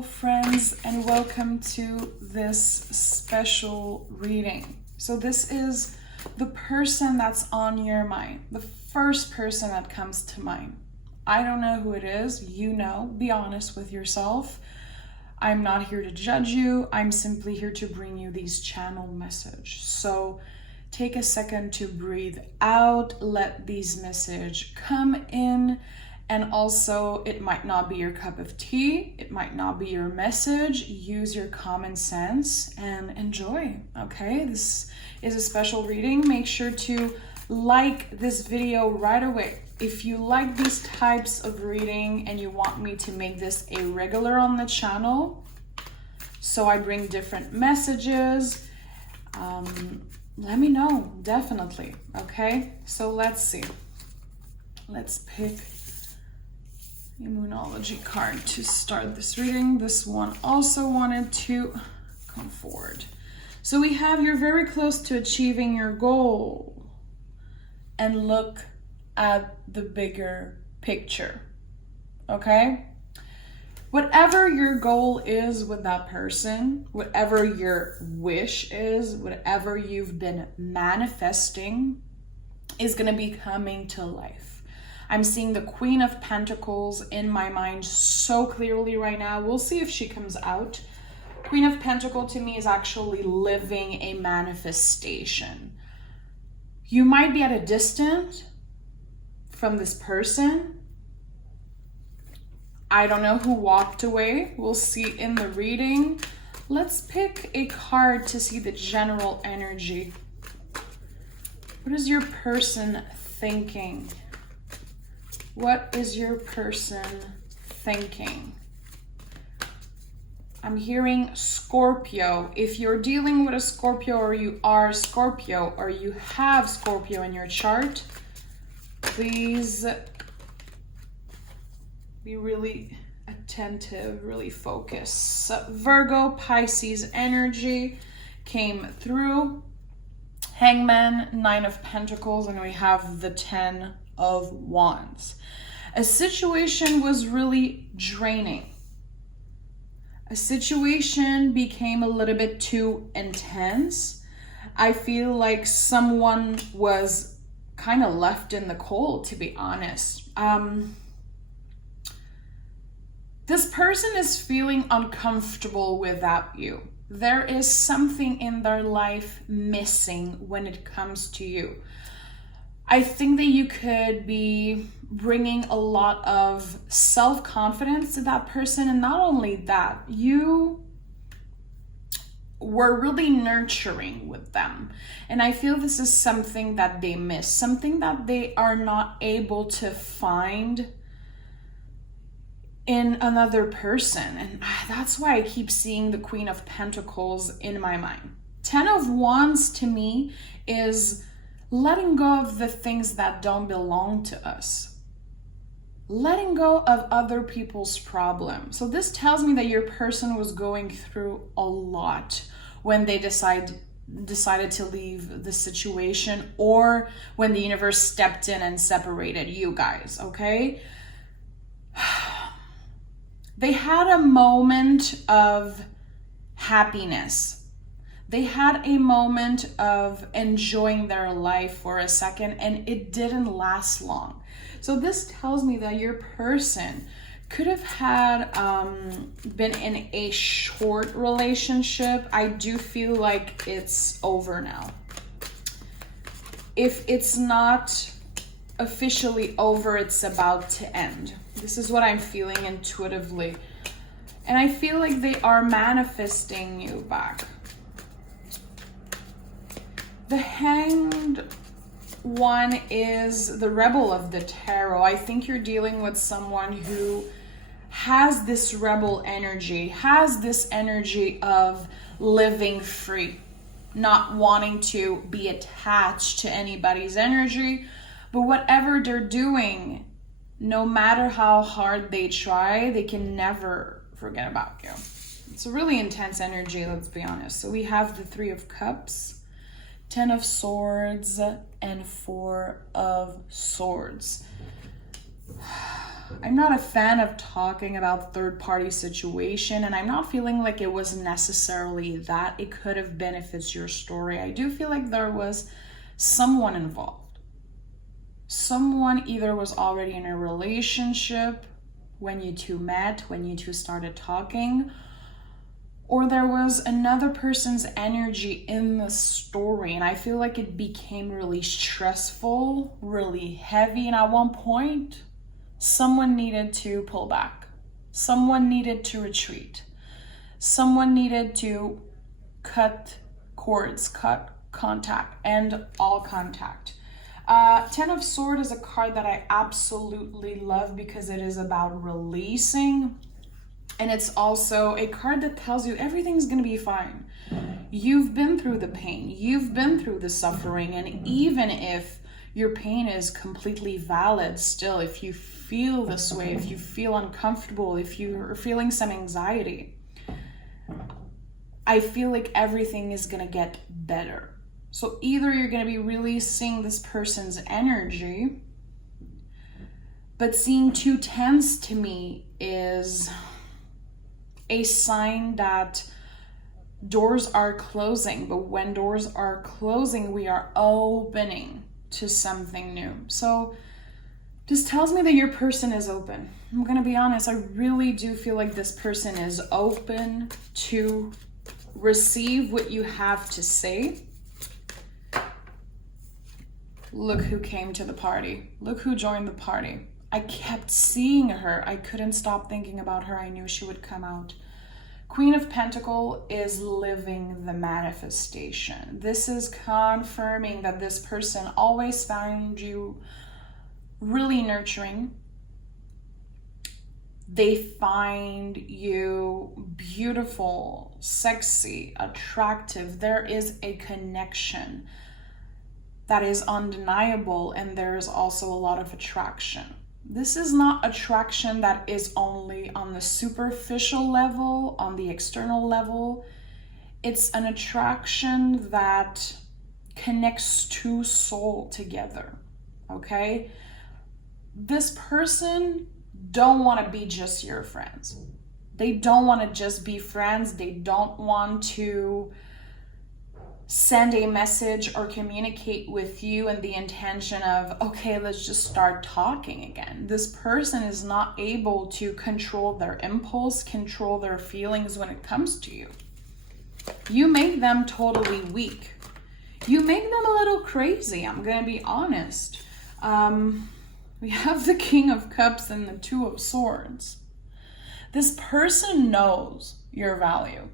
Hello friends, and welcome to this special reading. So this is the person that's on your mind, the first person that comes to mind. I don't know who it is, you know, be honest with yourself. I'm not here to judge you, I'm simply here to bring you these channel messages. So take a second to breathe out, let these messages come in. And also, it might not be your cup of tea, it might not be your message. Use your common sense and enjoy, okay? This is a special reading. Make sure to like this video right away. If you like these types of reading and you want me to make this a regular on the channel, so I bring different messages, let me know, definitely, okay? So let's see. Let's pick Immunology card to start this reading. This one also wanted to come forward. So we have you're very close to achieving your goal, and look at the bigger picture, okay? Whatever your goal is with that person, whatever your wish is, whatever you've been manifesting is going to be coming to life. I'm seeing the Queen of Pentacles in my mind so clearly right now. We'll see if she comes out. Queen of Pentacles to me is actually living a manifestation. You might be at a distance from this person. I don't know who walked away. We'll see in the reading. Let's pick a card to see the general energy. What is your person thinking? What is your person thinking? I'm hearing Scorpio. If you're dealing with a Scorpio, or you are Scorpio, or you have Scorpio in your chart, please be really attentive, really focus. Virgo, Pisces energy came through. Hangman, Nine of Pentacles, and we have the 10 of Wands. A situation was really draining. A situation became a little bit too intense. I feel like someone was kind of left in the cold, to be honest. This person is feeling uncomfortable without you. There is something in their life missing when it comes to you. I think that you could be bringing a lot of self-confidence to that person. And not only that, you were really nurturing with them. And I feel this is something that they miss, something that they are not able to find in another person. And that's why I keep seeing the Queen of Pentacles in my mind. 10 of Wands to me is letting go of the things that don't belong to us. Letting go of other people's problems. So this tells me that your person was going through a lot when they decided to leave the situation, or when the universe stepped in and separated you guys, okay? They had a moment of happiness. They had a moment of enjoying their life for a second, and it didn't last long. So this tells me that your person could have had been in a short relationship. I do feel like it's over now. If it's not officially over, it's about to end. This is what I'm feeling intuitively. And I feel like they are manifesting you back. The Hanged one is the Rebel of the Tarot. I think you're dealing with someone who has this rebel energy, has this energy of living free, not wanting to be attached to anybody's energy, but whatever they're doing, no matter how hard they try, they can never forget about you. It's a really intense energy, let's be honest. So we have the Three of Cups, 10 of Swords, and 4 of Swords. I'm not a fan of talking about third-party situation, and I'm not feeling like it was necessarily that. It could have been if it's your story. I do feel like there was someone involved. Someone either was already in a relationship when you two met, when you two started talking, or there was another person's energy in the story, and I feel like it became really stressful, really heavy, and at one point, someone needed to pull back. Someone needed to retreat. Someone needed to cut cords, cut contact, end all contact. Ten of Swords is a card that I absolutely love because it is about releasing. And it's also a card that tells you everything's going to be fine. You've been through the pain. You've been through the suffering. And even if your pain is completely valid still, if you feel this way, if you feel uncomfortable, if you're feeling some anxiety, I feel like everything is going to get better. So either you're going to be releasing this person's energy, but seeing 2 10s to me is a sign that doors are closing, but when doors are closing, we are opening to something new. So this tells me that your person is open. I'm gonna be honest, I really do feel like this person is open to receive what you have to say. Look who came to the party. Look who joined the party. I kept seeing her. I couldn't stop thinking about her. I knew she would come out. Queen of Pentacles is living the manifestation. This is confirming that this person always found you really nurturing. They find you beautiful, sexy, attractive. There is a connection that is undeniable, and there is also a lot of attraction. This is not attraction that is only on the superficial level, on the external level. It's an attraction that connects 2 souls together, okay? This person don't want to be just your friends. They don't want to just be friends. They don't want to send a message or communicate with you in the intention of, okay, let's just start talking again. This person is not able to control their impulse, control their feelings when it comes to you. You make them totally weak. You make them a little crazy, I'm gonna be honest. We have the King of Cups and the 2 of Swords. This person knows your value.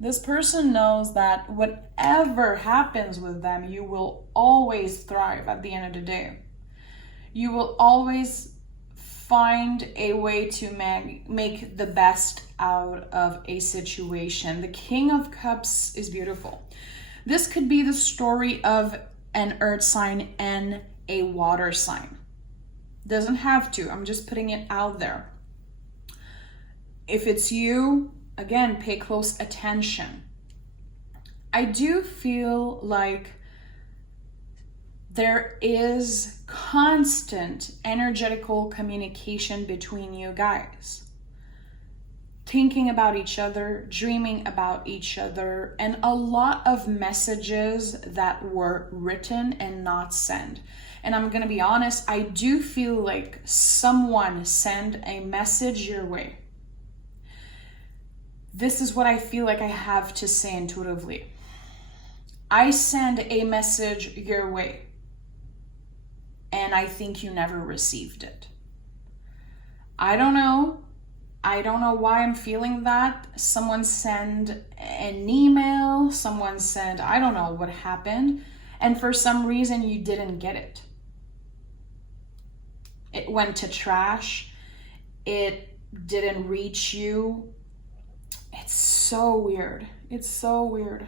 This person knows that whatever happens with them, you will always thrive at the end of the day. You will always find a way to make the best out of a situation. The King of Cups is beautiful. This could be the story of an earth sign and a water sign. Doesn't have to. I'm just putting it out there. If it's you, again, pay close attention. I do feel like there is constant energetical communication between you guys. Thinking about each other, dreaming about each other, and a lot of messages that were written and not sent. And I'm gonna be honest, I do feel like someone sent a message your way. This is what I feel like I have to say intuitively. I send a message your way, and I think you never received it. I don't know why I'm feeling that. Someone sent an email, someone sent, I don't know what happened, and for some reason you didn't get it. It went to trash. It didn't reach you. It's so weird. It's so weird.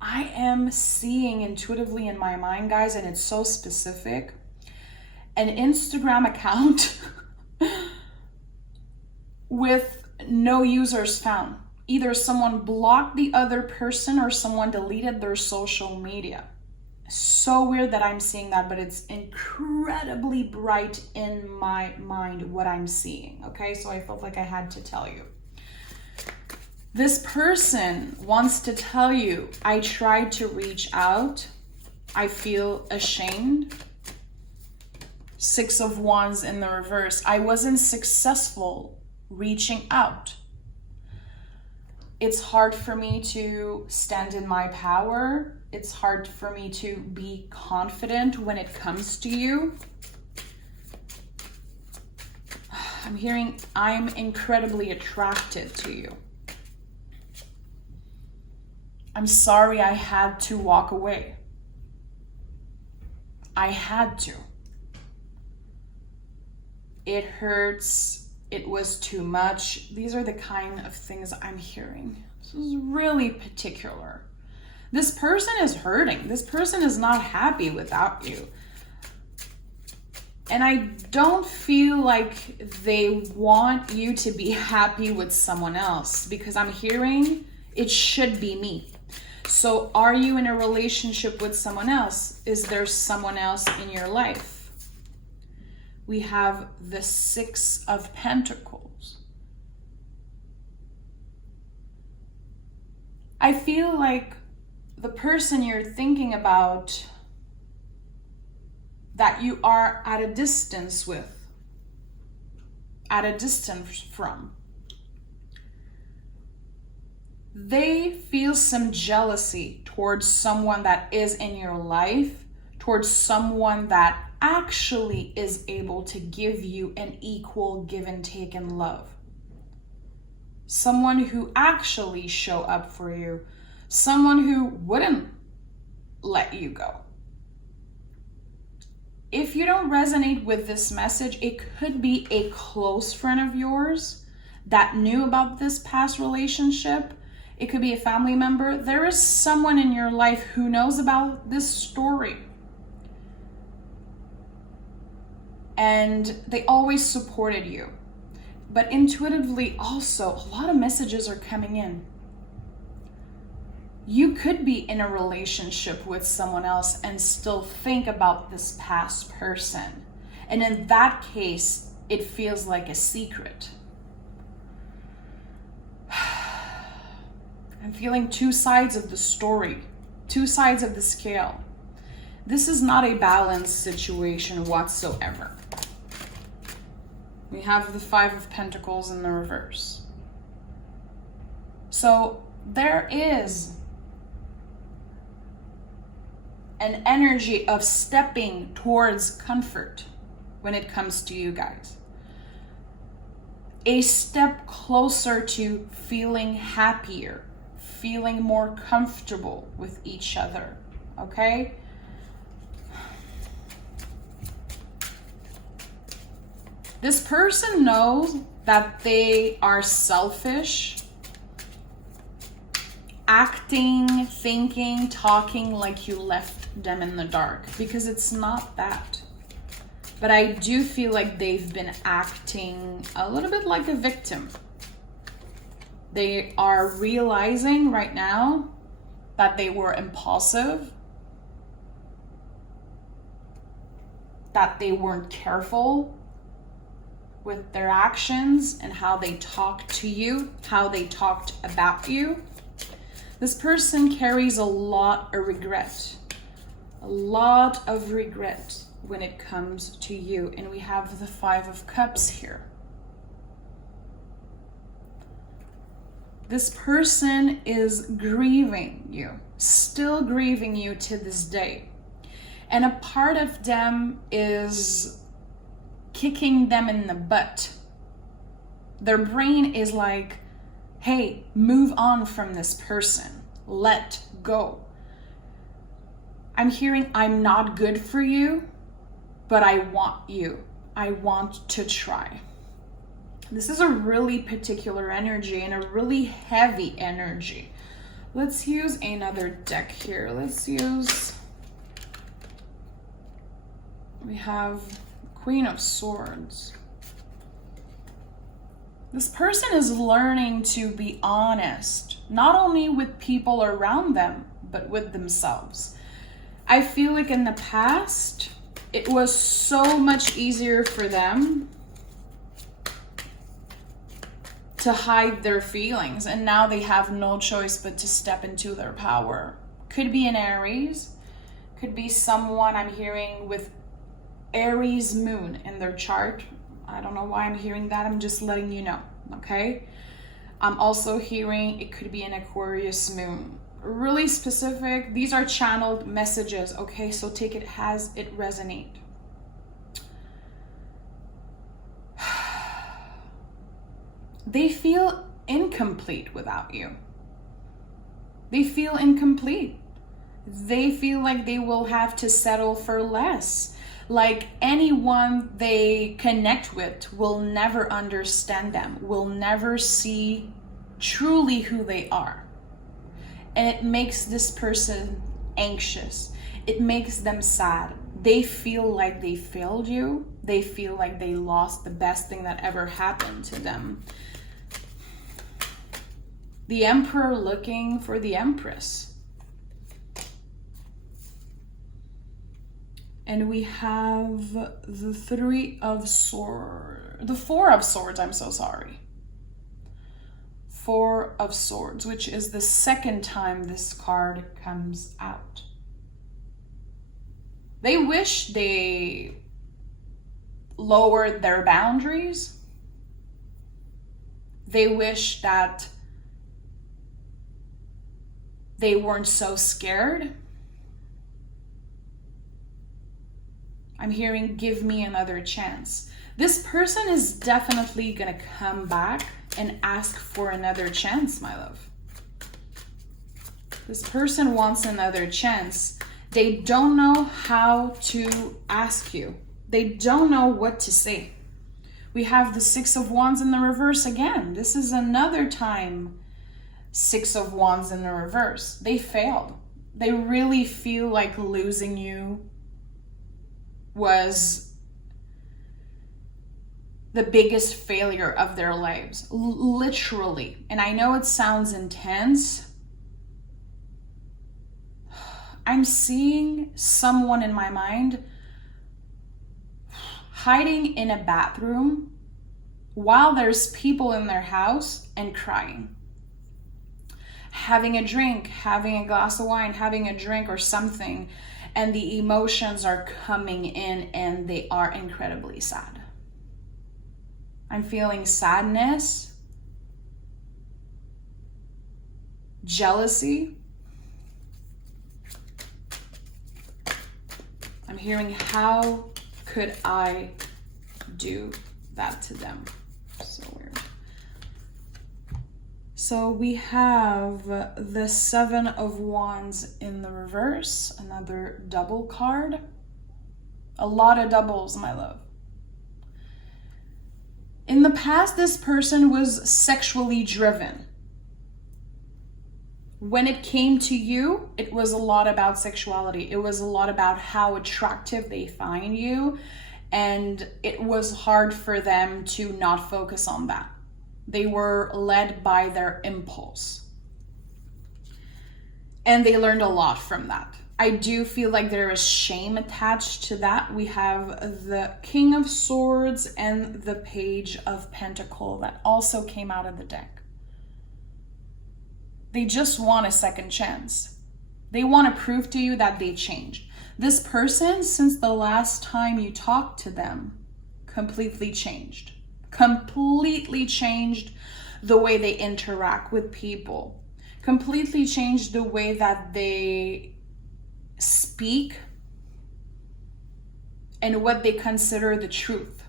I am seeing intuitively in my mind, guys, and it's so specific, an Instagram account with no users found. Either someone blocked the other person or someone deleted their social media. So weird that I'm seeing that, but it's incredibly bright in my mind what I'm seeing, okay? So I felt like I had to tell you. This person wants to tell you, I tried to reach out. I feel ashamed. 6 of Wands in the reverse. I wasn't successful reaching out. It's hard for me to stand in my power. It's hard for me to be confident when it comes to you. I'm hearing I'm incredibly attracted to you. I'm sorry I had to walk away. I had to. It hurts. It was too much. These are the kind of things I'm hearing. This is really particular. This person is hurting. This person is not happy without you. And I don't feel like they want you to be happy with someone else, because I'm hearing it should be me. So are you in a relationship with someone else? Is there someone else in your life? We have the 6 of Pentacles. I feel like the person you're thinking about that you are at a distance with, at a distance from, they feel some jealousy towards someone that is in your life, towards someone that actually is able to give you an equal give and take in love. Someone who actually show up for you. Someone who wouldn't let you go. If you don't resonate with this message, it could be a close friend of yours that knew about this past relationship. It could be a family member. There is someone in your life who knows about this story. And they always supported you. But intuitively also, a lot of messages are coming in. You could be in a relationship with someone else and still think about this past person. And in that case, it feels like a secret. I'm feeling 2 sides of the story, 2 sides of the scale. This is not a balanced situation whatsoever. We have the 5 of Pentacles in the reverse. So there is an energy of stepping towards comfort when it comes to you guys. A step closer to feeling happier, feeling more comfortable with each other, okay? This person knows that they are selfish, acting, thinking, talking like you left them in the dark, because it's not that. But I do feel like they've been acting a little bit like a victim. They are realizing right now that they were impulsive, that they weren't careful with their actions and how they talked to you, how they talked about you. This person carries a lot of regret when it comes to you. And we have the 5 of Cups here. This person is grieving you, still grieving you to this day. And a part of them is kicking them in the butt. Their brain is like, hey, move on from this person. Let go. I'm hearing, I'm not good for you, but I want you. I want to try. This is a really particular energy and a really heavy energy. Let's use another deck here. We have Queen of Swords. This person is learning to be honest, not only with people around them, but with themselves. I feel like in the past, it was so much easier for them to hide their feelings, and now they have no choice but to step into their power. Could be an Aries, could be someone I'm hearing with Aries moon in their chart. I don't know why I'm hearing that, I'm just letting you know, okay? I'm also hearing it could be an Aquarius moon. Really specific, these are channeled messages, okay? So take it as it resonates. They feel incomplete without you. They feel incomplete. They feel like they will have to settle for less. Like anyone they connect with will never understand them, will never see truly who they are. And it makes this person anxious. It makes them sad. They feel like they failed you. They feel like they lost the best thing that ever happened to them. The Emperor looking for the Empress. And we have the Three of Swords, the Four of Swords, I'm so sorry. Four of Swords, which is the second time this card comes out. They wish they lowered their boundaries. They wish that they weren't so scared. I'm hearing, give me another chance. This person is definitely gonna come back and ask for another chance, my love. This person wants another chance. They don't know how to ask you. They don't know what to say. We have the Six of Wands in the reverse again. This is another time Six of Wands in the reverse. They failed. They really feel like losing you was the biggest failure of their lives. Literally. And I know it sounds intense. I'm seeing someone in my mind hiding in a bathroom while there's people in their house and crying. Having a drink, having a glass of wine, having a drink or something, and the emotions are coming in and they are incredibly sad. I'm feeling sadness, jealousy. I'm hearing, how could I do that to them? So weird. So we have the Seven of Wands in the reverse, another double card. A lot of doubles, my love. In the past, this person was sexually driven. When it came to you, it was a lot about sexuality. It was a lot about how attractive they find you. And it was hard for them to not focus on that. They were led by their impulse. And they learned a lot from that. I do feel like there is shame attached to that. We have the King of Swords and the Page of Pentacles that also came out of the deck. They just want a second chance. They want to prove to you that they changed. This person, since the last time you talked to them, completely changed. Completely changed the way they interact with people. Completely changed the way that they speak and what they consider the truth.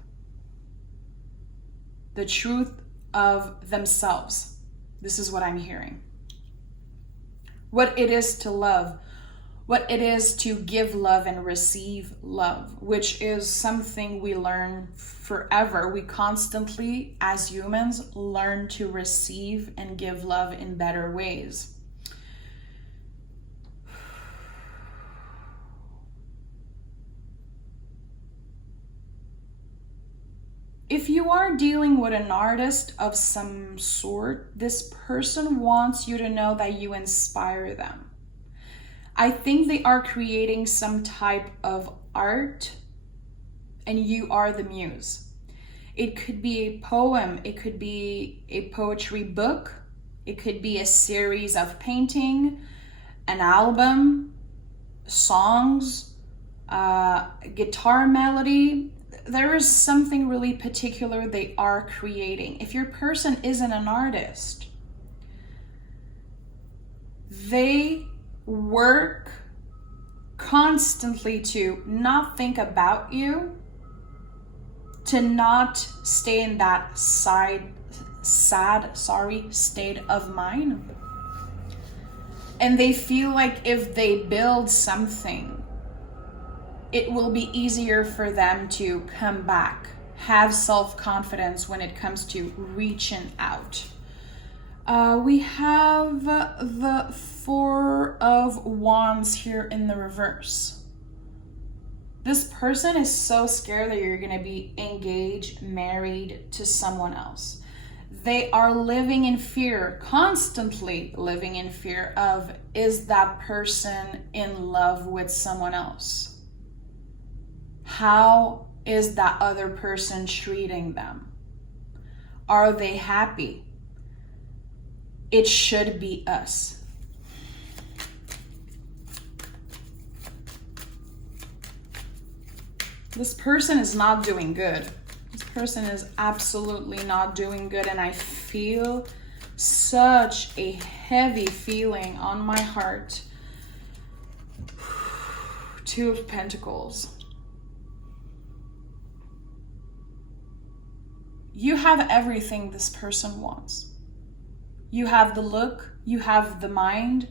The truth of themselves. This is what I'm hearing. What it is to love, what it is to give love and receive love, which is something we learn forever. We constantly, as humans, learn to receive and give love in better ways. If you are dealing with an artist of some sort, this person wants you to know that you inspire them. I think they are creating some type of art, and you are the muse. It could be a poem, it could be a poetry book, it could be a series of painting, an album, songs, guitar melody. There is something really particular they are creating. If your person isn't an artist, they work constantly to not think about you, to not stay in that sad state of mind. And they feel like if they build something, it will be easier for them to come back, have self-confidence when it comes to reaching out. We have the Four of Wands here in the reverse. This person is so scared that you're going to be engaged, married to someone else. They are living in fear, constantly living in fear of, is that person in love with someone else? How is that other person treating them? Are they happy? It should be us. This person is not doing good. This person is absolutely not doing good, and I feel such a heavy feeling on my heart. Two of Pentacles. You have everything this person wants. You have the look, you have the mind.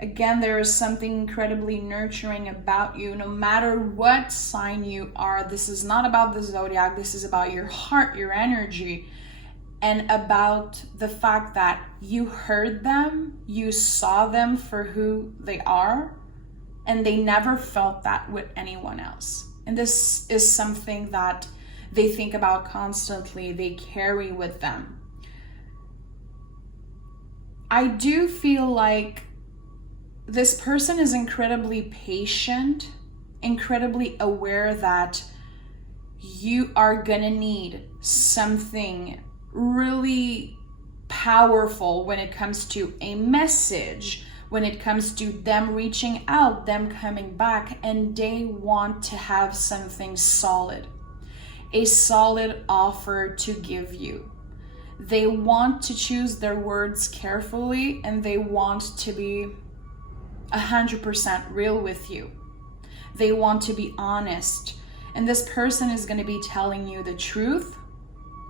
Again, there is something incredibly nurturing about you, no matter what sign you are. This is not about the zodiac, this is about your heart, your energy, and about the fact that you heard them, you saw them for who they are, and they never felt that with anyone else. And this is something that they think about constantly, they carry with them. I do feel like this person is incredibly patient, incredibly aware that you are gonna need something really powerful when it comes to a message, when it comes to them reaching out, them coming back, and they want to have something solid, a solid offer to give you. They want to choose their words carefully, and they want to be 100% real with you. They want to be honest, and this person is going to be telling you the truth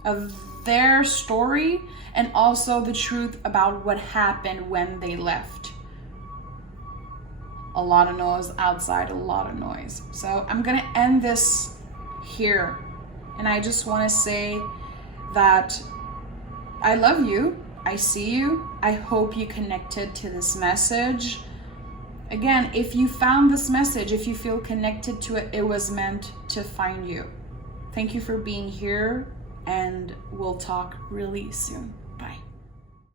of their story and also the truth about what happened when they left. A lot of noise outside, a lot of noise. So I'm going to end this here, and I just want to say that I love you, I see you, I hope you connected to this message. Again, if you found this message, if you feel connected to it, it was meant to find you. Thank you for being here, and we'll talk really soon.